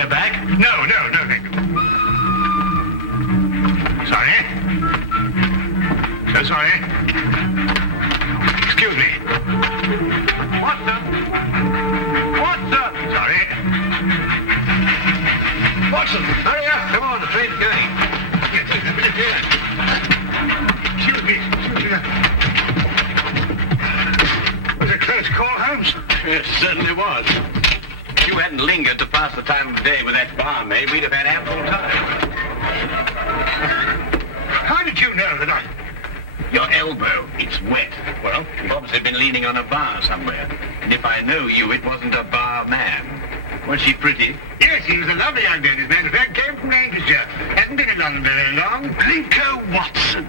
we're back. No, thank you. Sorry. So sorry. Excuse me. Watson! Sorry. Watson, hurry up. Come on, the train's going. Yes, a minute here. Excuse me. Was it a close call, Holmes? Yes, certainly was. If you hadn't lingered to pass the time of the day with that barmaid, we'd have had ample time. How did you know that I... Your elbow, it's wet. Well, you've obviously been leaning on a bar somewhere. And if I know you, it wasn't a bar man. Was she pretty? Yes, he was a lovely young lady. As a matter of fact, came from Lancashire. Hasn't been in London very long. Blinko Watson.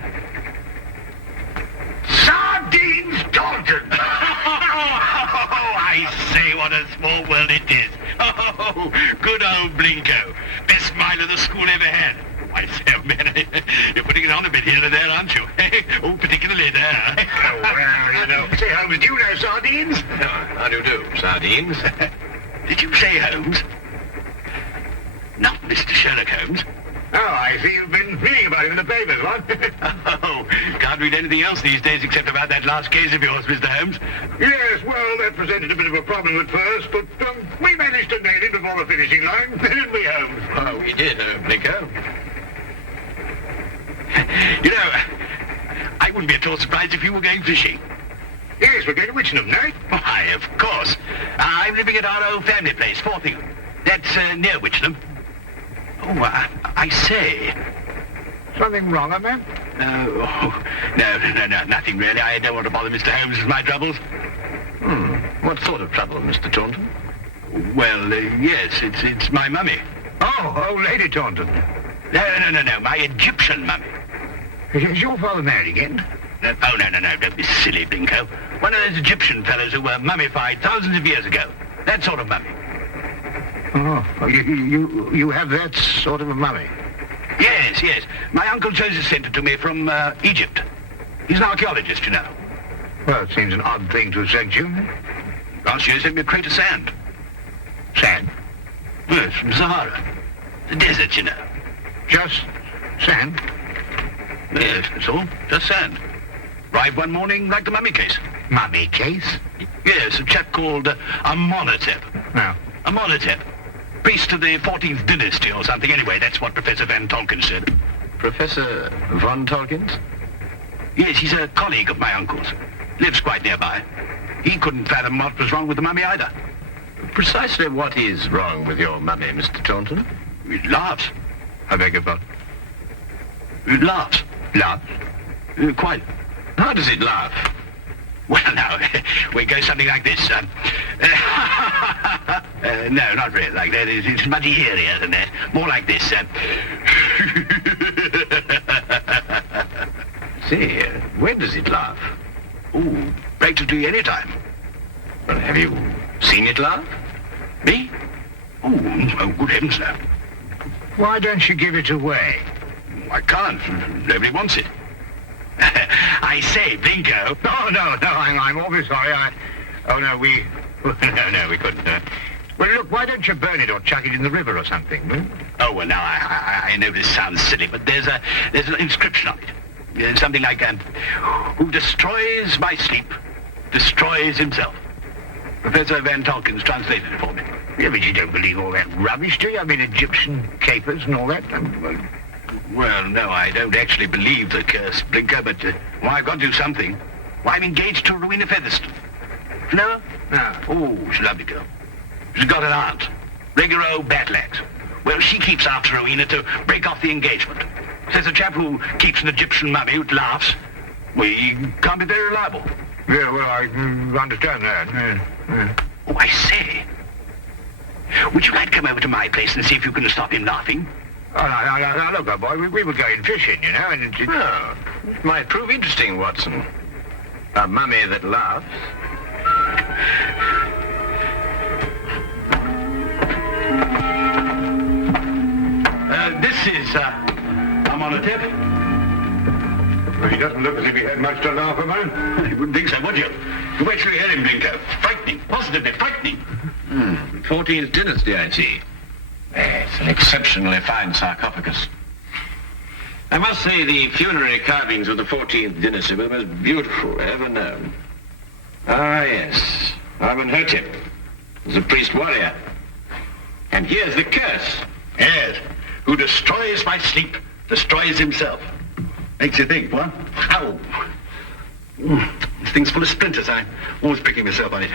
Sardines Dalton. Oh, I say, what a small world it is. Oh, good old Blinko. Best smile of the school ever had. I say, oh, man, you're putting it on a bit here and there, aren't you? Oh, particularly there. Oh, well, you know. Say, Holmes, do you know sardines? No, how do you do? Sardines? Did you say Holmes? Not Mr. Sherlock Holmes. Oh, I see you've been reading about him in the papers, what? Oh, can't read anything else these days except about that last case of yours, Mr. Holmes. Yes, well, that presented a bit of a problem at first, but we managed to nail it before the finishing line, didn't we, Holmes? Oh, we did, Blinko. You know, I wouldn't be at all surprised if you were going fishing. Yes, we're going to Witchenham, no? Why, of course. I'm living at our old family place, Forthingham. That's near Witchenham. Oh, I say. Something wrong, man? No, nothing really. I don't want to bother Mr. Holmes with my troubles. What sort of trouble, Mr. Taunton? Well, yes, it's my mummy. Oh, old Lady Taunton. No, my Egyptian mummy. Is your father married again? No, don't be silly, Blinko. One of those Egyptian fellows who were mummified thousands of years ago. That sort of mummy. Oh, you have that sort of a mummy? Yes. My Uncle Joseph sent it to me from Egypt. He's an archaeologist, you know. Well, it seems an odd thing to have sent you. Last year he sent me a crate of sand. Sand? Yes, from Sahara. The desert, you know. Just sand? Yes, that's all. Just sand. Arrived one morning like the mummy case. Mummy case? Yes, a chap called Amenhotep. No. Amenhotep. Priest of the 14th dynasty or something. Anyway, that's what Professor Van Tolkien said. Professor Von Tolkien? Yes, he's a colleague of my uncle's. Lives quite nearby. He couldn't fathom what was wrong with the mummy either. Precisely what is wrong with your mummy, Mr. Taunton? It laughs. I beg your pardon? It laughs. Laughs? Quite. How does it laugh? Well, now, we go something like this. No, not really like that. It's much eerier than that. More like this. See, when does it laugh? Oh, practically any time. Well, have you seen it laugh? Me? Oh, good heavens, no. Why don't you give it away? I can't. Nobody wants it. I say, Blinko. No, I'm awfully sorry. We couldn't. Well, look, why don't you burn it or chuck it in the river or something? Oh, well, now, I know this sounds silly, but there's an inscription on it. Something like, who destroys my sleep, destroys himself. Professor Van Tolkien's translated it for me. Yeah, but you don't believe all that rubbish, do you? I mean, Egyptian capers and all that. Well, no, I don't actually believe the curse, Blinker, but I've got to do something. Why, I'm engaged to Rowena Featherstone. No? No. Oh, she's a lovely girl. She's got an aunt, regular old battle axe. Well, she keeps after Rowena to break off the engagement. Says a chap who keeps an Egyptian mummy who laughs, well, he can't be very reliable. Yeah, well, I understand that. Yeah. Oh, I say. Would you like to come over to my place and see if you can stop him laughing? Oh, now, look, boy, we were going fishing, you know, and it Might prove interesting, Watson. A mummy that laughs. This is, Amenhotep. Well, he doesn't look as if he had much to laugh about. You wouldn't think so, would you? You actually heard him, Blinko. Frightening. Positively frightening. 14th dynasty, I see. It's an exceptionally fine sarcophagus. I must say the funerary carvings of the 14th dynasty were the most beautiful ever known. Ah, yes. Amenhotep was a priest-warrior. And here's the curse. Yes. Who destroys by sleep, destroys himself. Makes you think, what? Ow. This thing's full of splinters. I'm always picking myself on it.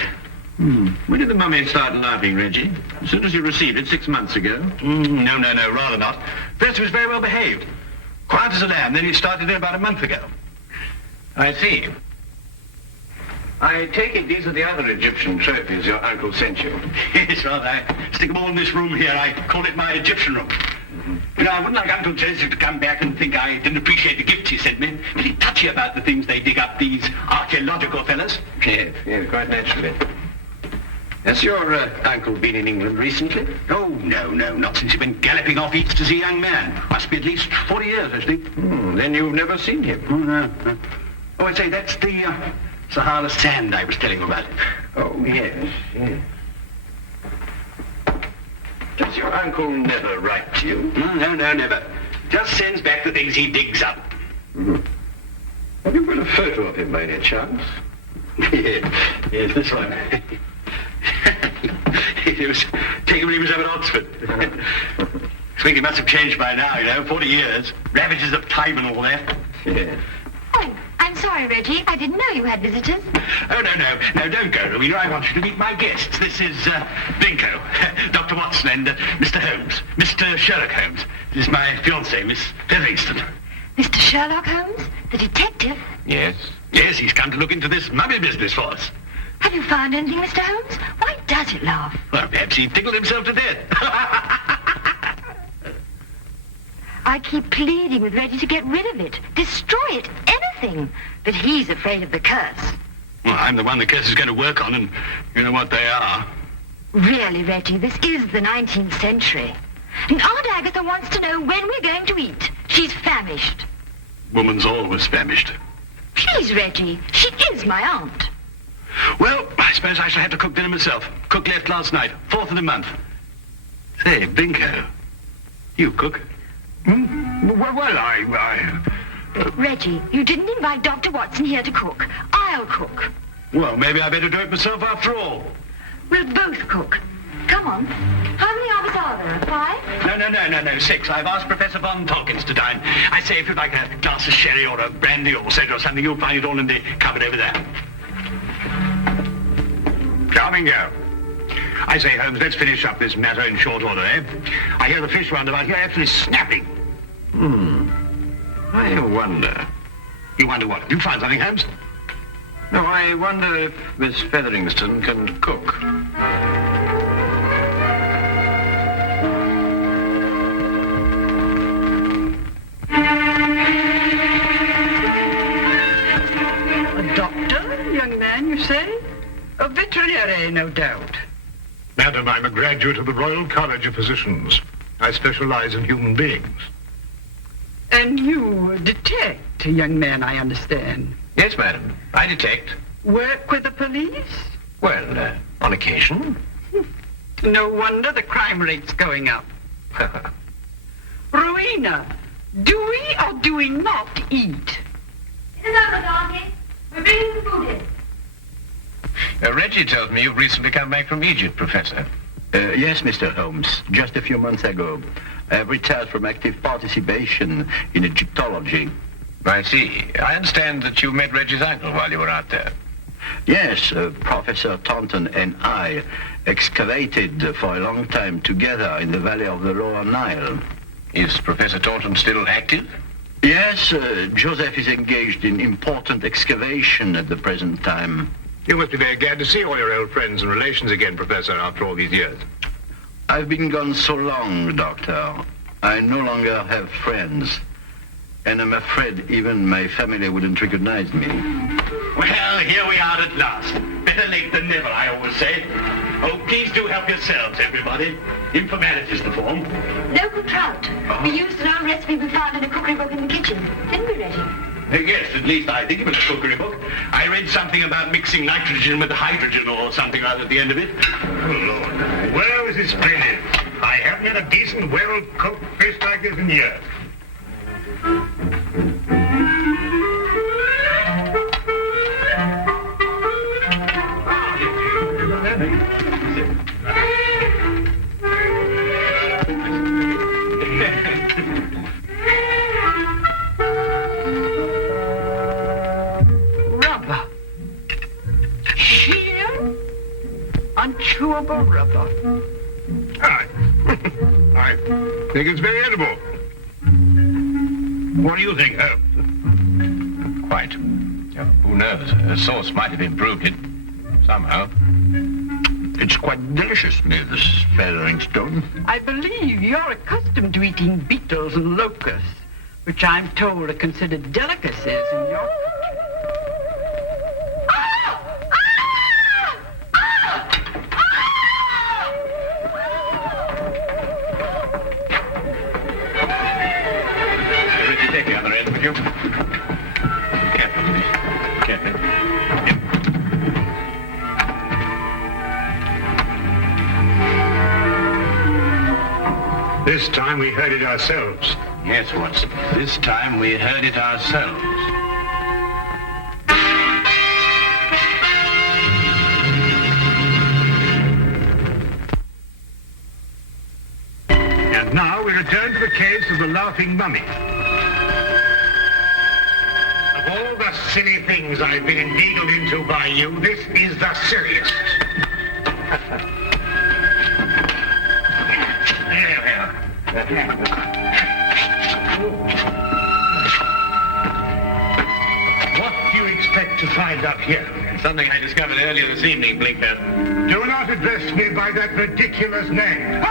When did the mummy start laughing, Reggie? As soon as you received it 6 months ago? No, rather not. First, he was very well behaved. Quiet as a lamb. Then he started it about a month ago. I see. I take it these are the other Egyptian trophies your uncle sent you. Yes, rather. I stick them all in this room here. I call it my Egyptian room. You know, I wouldn't like Uncle Joseph to come back and think I didn't appreciate the gifts he sent me. Pretty touchy about the things they dig up, these archaeological fellas. Yes, quite naturally. Has your uncle been in England recently? Oh, no, not since he went galloping off east as a young man. Must be at least 40 years, I think. Then you've never seen him? Oh, no. Oh, I say, that's the Sahara sand I was telling you about. Oh, yes. Does your uncle never write to you? No, never. Just sends back the things he digs up. Have you got a photo of him by any chance? Yes, this one. He was taken when he was up at Oxford. I think he must have changed by now, 40 years. Ravages of time and all that. Yes. Oh, I'm sorry, Reggie. I didn't know you had visitors. Oh, no, don't go, Rowena. I want you to meet my guests. This is Blinko, Dr. Watson, and Mr. Holmes, Mr. Sherlock Holmes. This is my fiancée, Miss Featherington. Mr. Sherlock Holmes, the detective? Yes. Yes, he's come to look into this mummy business for us. Have you found anything, Mr. Holmes? Why does it laugh? Well, perhaps he tickled himself to death. I keep pleading with Reggie to get rid of it, destroy it, anything. But he's afraid of the curse. Well, I'm the one the curse is going to work on, and you know what they are. Really, Reggie, this is the 19th century. And Aunt Agatha wants to know when we're going to eat. She's famished. Woman's always famished. Please, Reggie, she is my aunt. Well, I suppose I shall have to cook dinner myself. Cook left last night, 4th of the month. Say, Blinko, you cook? Reggie, you didn't invite Dr. Watson here to cook. I'll cook. Well, maybe I better do it myself after all. We'll both cook. Come on. How many of us are there? 5? No, 6. I've asked Professor Von Tolkins to dine. I say if you'd like a glass of sherry or a brandy or soda or something, you'll find it all in the cupboard over there. Charming girl. I say, Holmes, let's finish up this matter in short order, eh? I hear the fish roundabout here actually snapping. I wonder. You wonder what? You find something, Holmes? No, I wonder if Miss Featherington can cook. A doctor, young man, you say? A veterinary, no doubt. Madam, I'm a graduate of the Royal College of Physicians. I specialize in human beings. And you detect, young man, I understand. Yes, madam. I detect. Work with the police? Well, on occasion. No wonder the crime rate's going up. Rowena, do we or do we not eat? It is over, Donkey. We're bringing the food in. Reggie tells me you've recently come back from Egypt, Professor. Yes, Mr. Holmes. Just a few months ago. I have retired from active participation in Egyptology. I see. I understand that you met Reggie's uncle while you were out there. Yes, Professor Taunton and I excavated for a long time together in the valley of the Lower Nile. Is Professor Taunton still active? Yes, Joseph is engaged in important excavation at the present time. You must be very glad to see all your old friends and relations again, Professor, after all these years. I've been gone so long, Doctor. I no longer have friends. And I'm afraid even my family wouldn't recognize me. Well, here we are at last. Better late than never, I always say. Oh, please do help yourselves, everybody. Informality's the form. Local trout. We used an old recipe we found in a cookery book in the kitchen. Didn't we, Reggie? Yes, at least I think it was a cookery book. I read something about mixing nitrogen with hydrogen or something right at the end of it. Oh, Lord. Well, this is splendid. I haven't had a decent, well-cooked fish like this in years. Rubber. Sheer, unchewable rubber. I think it's very edible. What do you think, Holmes? Quite. Who knows? The sauce might have improved it somehow. It's quite delicious, Miss Featheringstone. I believe you're accustomed to eating beetles and locusts, which I'm told are considered delicacies in your... Richie, take the other end, would you? Careful, please. Careful. This time we heard it ourselves. Yes, Watson. This time we heard it ourselves. And now we return to the case of the Laughing Mummy. Of all the silly things I've been inveigled into by you, this is the silliest. What do you expect to find up here? Something I discovered earlier this evening, Blinker. Do not address me by that ridiculous name. All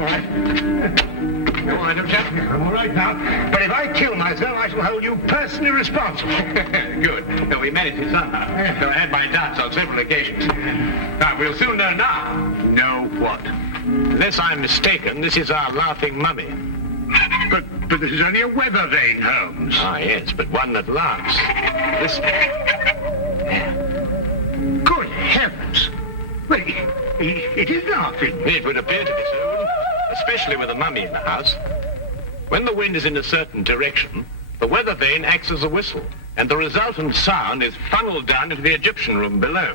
right. You all right, old chap? I'm all right now. But if I kill myself, I shall hold you personally responsible. Good. No, we managed it somehow. Though I had my doubts on several occasions. Now, we'll soon know now. Know what? Unless I'm mistaken, this is our laughing mummy. But this is only a weather vane, Holmes. Ah, yes, but one that laughs. Listen. Good heavens. Well, it is laughing. It would appear to be so, especially with a mummy in the house. When the wind is in a certain direction, the weather vane acts as a whistle, and the resultant sound is funneled down into the Egyptian room below.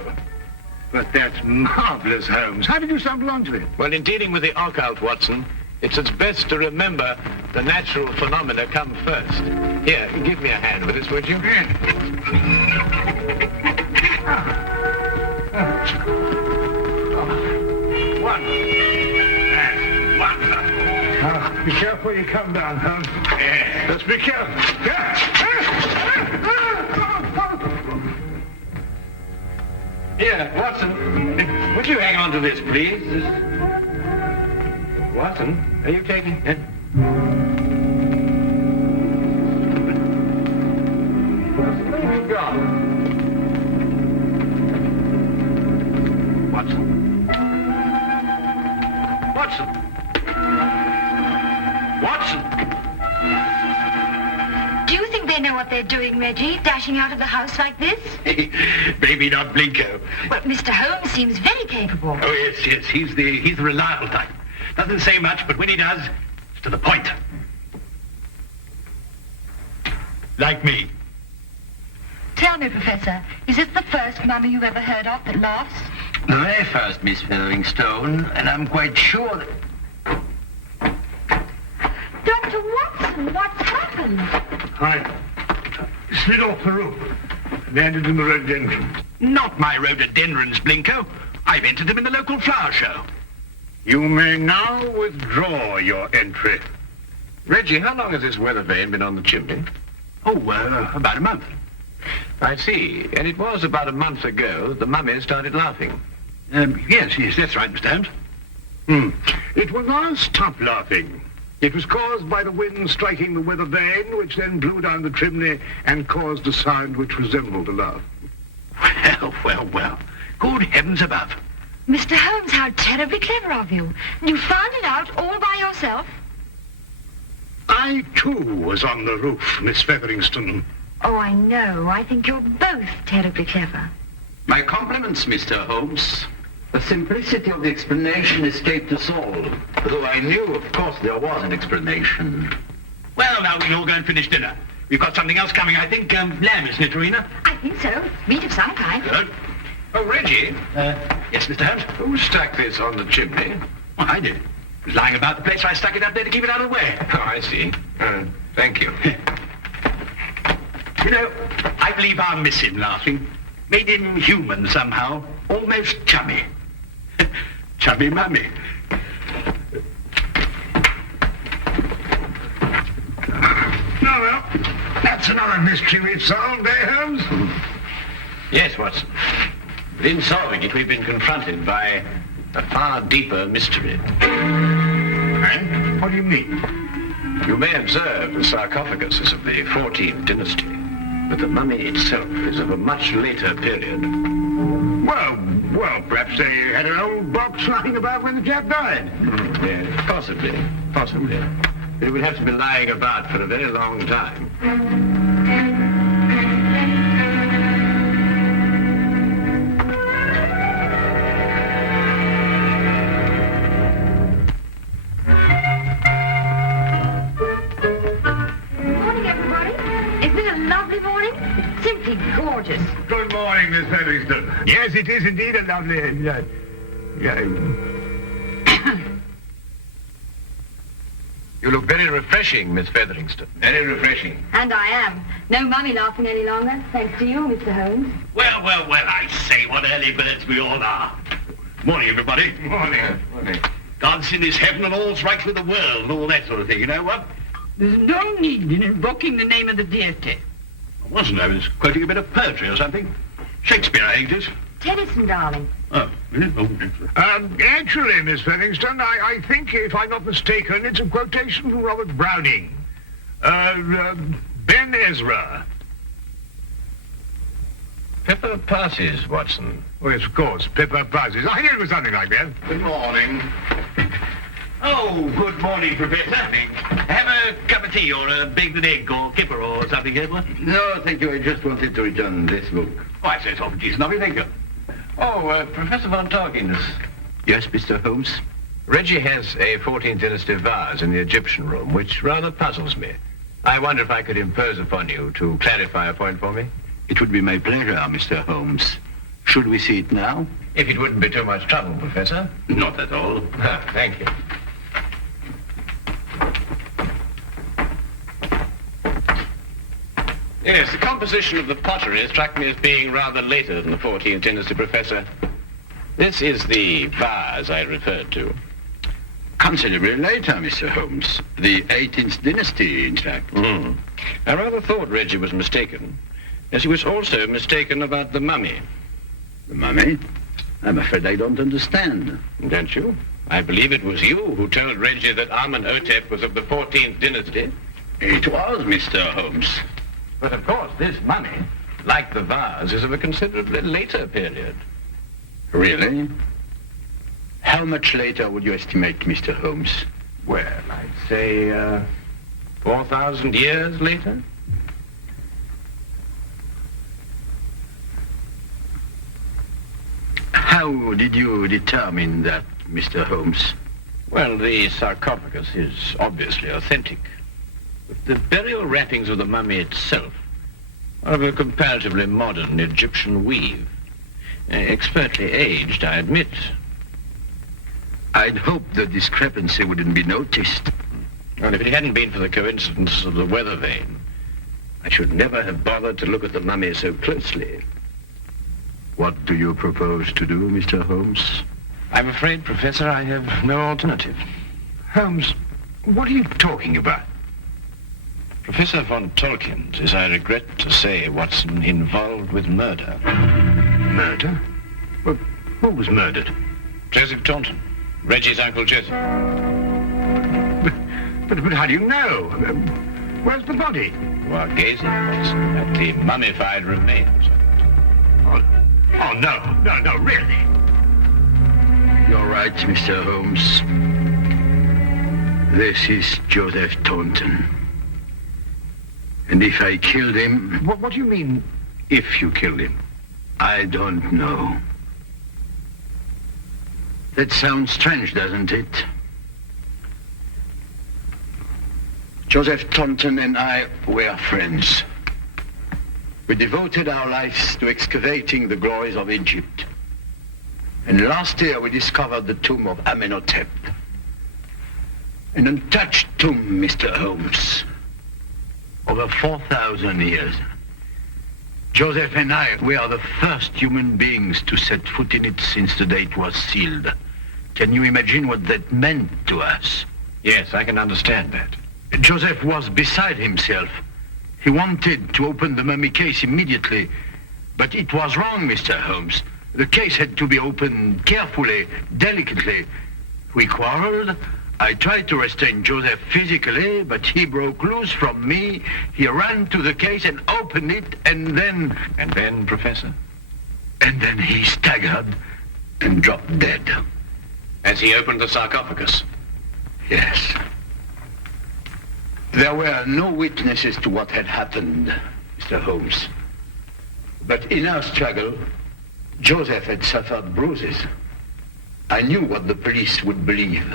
But that's marvelous, Holmes. How did you stumble onto it? Well, in dealing with the occult, Watson, it's best to remember the natural phenomena come first. Here, give me a hand with this, would you? One. That's wonderful. Be careful you come down, Holmes. Yeah. Let's be careful. Here, Watson, would you hang on to this, please? Watson, are you taking it? Where have you gone? Watson? Watson? Watson? Do you think they know what they're doing, Reggie, dashing out of the house like this? Maybe not Blinko. Well, Mr. Holmes seems very capable. Oh, yes. He's the reliable type. Doesn't say much, but when he does, it's to the point. Like me. Tell me, Professor, is this the first mummy you've ever heard of that laughs? The very first, Miss Featheringstone, and I'm quite sure that... Dr. Watson, what's happened? I slid off the roof. Landed in the rhododendrons. Not my rhododendrons, Blinko. I've entered them in the local flower show. You may now withdraw your entry. Reggie, how long has this weather vane been on the chimney? Oh, about a month. I see. And it was about a month ago the mummy started laughing. Yes, that's right, Mr. Holmes. It was not stop laughing. It was caused by the wind striking the weather vane, which then blew down the chimney and caused a sound which resembled a laugh. Well. Good heavens above. Mr. Holmes, how terribly clever of you. You found it out all by yourself? I, too, was on the roof, Miss Featheringstone. Oh, I know. I think you're both terribly clever. My compliments, Mr. Holmes. The simplicity of the explanation escaped us all, though I knew, of course, there was an explanation. Well, now we can all go and finish dinner. We've got something else coming, I think. Lamb, isn't it, Rowena? I think so. Meat of some kind. Good. Oh, Reggie. Yes, Mr. Holmes? Who stuck this on the chimney? Well, I did. It was lying about the place, so I stuck it up there to keep it out of the way. Oh, I see. Thank you. You know, I believe I'll miss him laughing. Made him human somehow. Almost chummy. Chubby mummy. Well, that's another mystery we've solved, eh, Holmes? Yes, Watson. But in solving it, we've been confronted by a far deeper mystery. And? What do you mean? You may observe the sarcophagus is of the 14th dynasty, but the mummy itself is of a much later period. Well, perhaps they had an old box lying about when the chap died. Yes, possibly. But it would have to be lying about for a very long time. Morning, everybody. Isn't it a lovely morning? Simply gorgeous. Good morning, Miss Featherston. Yes, it is indeed a lovely... You look very refreshing, Miss Featherington. Very refreshing. And I am. No mummy laughing any longer, thanks to you, Mr. Holmes. Well, I say, what early birds we all are. Morning, everybody. Morning. God's in his heaven and all's right with the world and all that sort of thing, you know what? There's no need in invoking the name of the deity. I wasn't. I was quoting a bit of poetry or something. Shakespeare, I think it is. Tennyson, darling. Oh, is it? Oh, Actually, Miss Featherston, I think, if I'm not mistaken, it's a quotation from Robert Browning. Ben Ezra. Pippa passes, Watson. Oh, yes, of course, Pippa passes. I knew it was something like that. Good morning. Oh, good morning, Professor. Have a cup of tea or a baked egg or kipper or something, Edward? No, thank you. I just wanted to return this book. Oh, I say it's awful decent of you, thank you. Oh, Professor von Torkins. Yes, Mr. Holmes? Reggie has a 14th dynasty vase in the Egyptian room, which rather puzzles me. I wonder if I could impose upon you to clarify a point for me? It would be my pleasure, Mr. Holmes. Should we see it now? If it wouldn't be too much trouble, Professor. Not at all. Thank you. Yes, the composition of the pottery struck me as being rather later than the 14th dynasty, Professor. This is the vase I referred to. Considerably later, Mr. Holmes. The 18th dynasty, in fact. I rather thought Reggie was mistaken, as he was also mistaken about the mummy. The mummy? I'm afraid I don't understand. Don't you? I believe it was you who told Reggie that Amenhotep was of the 14th dynasty. It was, Mr. Holmes. But of course, this mummy, like the vase, is of a considerably later period. Really? How much later would you estimate, Mr. Holmes? Well, I'd say, 4,000 years later. How did you determine that, Mr. Holmes? Well, the sarcophagus is obviously authentic. But the burial wrappings of the mummy itself are of a comparatively modern Egyptian weave. Expertly aged, I admit. I'd hoped the discrepancy wouldn't be noticed. Well, if it hadn't been for the coincidence of the weather vane, I should never have bothered to look at the mummy so closely. What do you propose to do, Mr. Holmes? I'm afraid, Professor, I have no alternative. Holmes, what are you talking about? Professor von Torkins is, I regret to say, Watson, involved with murder. Murder? Well, who was murdered? Joseph Taunton, Reggie's Uncle Joseph. But how do you know? Where's the body? You are gazing, Watson, at the mummified remains. Oh, no, really? You're right, Mr. Holmes. This is Joseph Taunton. And if I killed him... What do you mean, if you killed him? I don't know. That sounds strange, doesn't it? Joseph Taunton and I were friends. We devoted our lives to excavating the glories of Egypt. And last year we discovered the tomb of Amenhotep. An untouched tomb, Mr. Holmes. Over 4,000 years. Joseph and I were the first human beings to set foot in it since the day it was sealed. Can you imagine what that meant to us? Yes, I can understand that. Joseph was beside himself. He wanted to open the mummy case immediately, but it was wrong, Mr. Holmes. The case had to be opened carefully, delicately. We quarreled. I tried to restrain Joseph physically, but he broke loose from me. He ran to the case and opened it, and then... And then, Professor? And then he staggered and dropped dead. As he opened the sarcophagus? Yes. There were no witnesses to what had happened, Mr. Holmes. But in our struggle, Joseph had suffered bruises. I knew what the police would believe.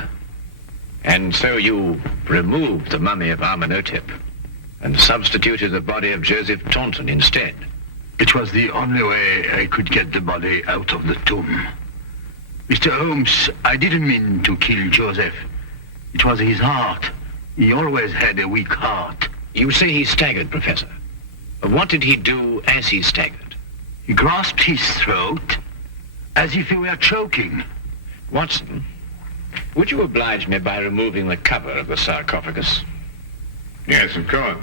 And so you removed the mummy of Amenhotep and substituted the body of Joseph Taunton instead? It was the only way I could get the body out of the tomb. Mr. Holmes, I didn't mean to kill Joseph. It was his heart. He always had a weak heart. You say he staggered, Professor. What did he do as he staggered? He grasped his throat as if he were choking. Watson, would you oblige me by removing the cover of the sarcophagus? Yes, of course.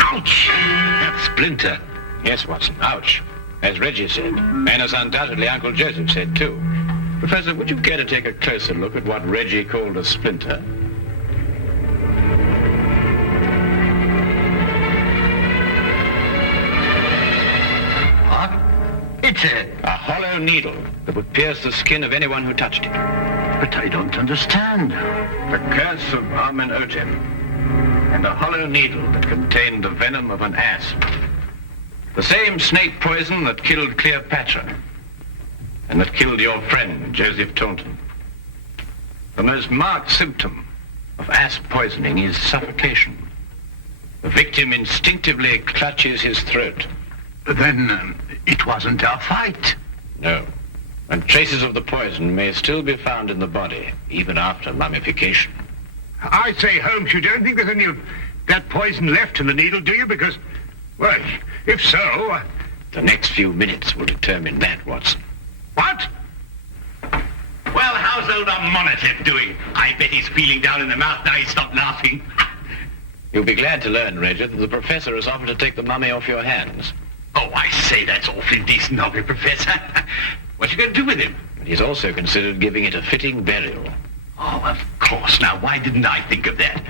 Ouch! That splinter. Yes, Watson, ouch. As Reggie said, and as undoubtedly Uncle Joseph said, too. Professor, would you care to take a closer look at what Reggie called a splinter? What? It's a hollow needle that would pierce the skin of anyone who touched it. But I don't understand. The curse of Amenhotep. And a hollow needle that contained the venom of an asp. The same snake poison that killed Cleopatra and that killed your friend, Joseph Taunton. The most marked symptom of asp poisoning is suffocation. The victim instinctively clutches his throat. Then it wasn't our fight. No. And traces of the poison may still be found in the body, even after mummification. I say, Holmes, you don't think there's any of that poison left in the needle, do you? Because, well, if so... The next few minutes will determine that, Watson. What? Well, how's old Amenhotep doing? I bet he's feeling down in the mouth now he's stopped laughing. You'll be glad to learn, Reggie, that the professor has offered to take the mummy off your hands. Oh, I say, that's awfully decent of you, Professor. What you going to do with him? And he's also considered giving it a fitting burial. Oh, of course. Now, why didn't I think of that?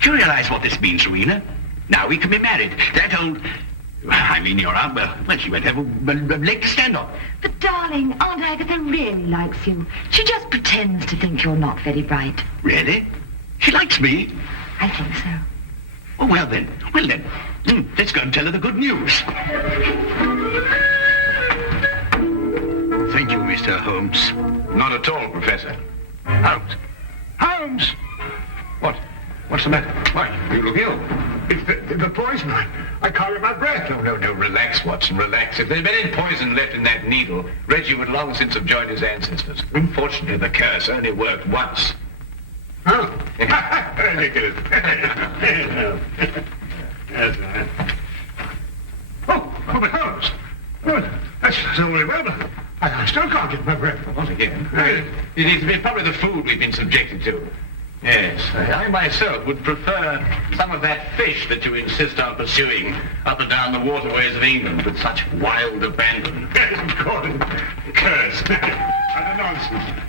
Do you realize what this means, Rowena? Now we can be married. That old... I mean, your aunt, well, she won't have a leg to stand on. But, darling, Aunt Agatha really likes you. She just pretends to think you're not very bright. Really? She likes me? I think so. Oh, well then. Let's go and tell her the good news. Thank you, Mr. Holmes. Not at all, Professor. Holmes! Holmes! What? What's the matter? Why, you look ill. It's the poison. I can't get my breath. No, relax, Watson, relax. If there'd been any poison left in that needle, Reggie would long since have joined his ancestors. Unfortunately, the curse only worked once. Oh. Ridiculous. That's right. Oh, but Holmes. Good. That's all very well, but I still can't get my breath. Not again. It needs to be probably the food we've been subjected to. Yes, I myself would prefer some of that fish that you insist on pursuing up and down the waterways of England with such wild abandon. Yes, of course. Curse. Utter nonsense.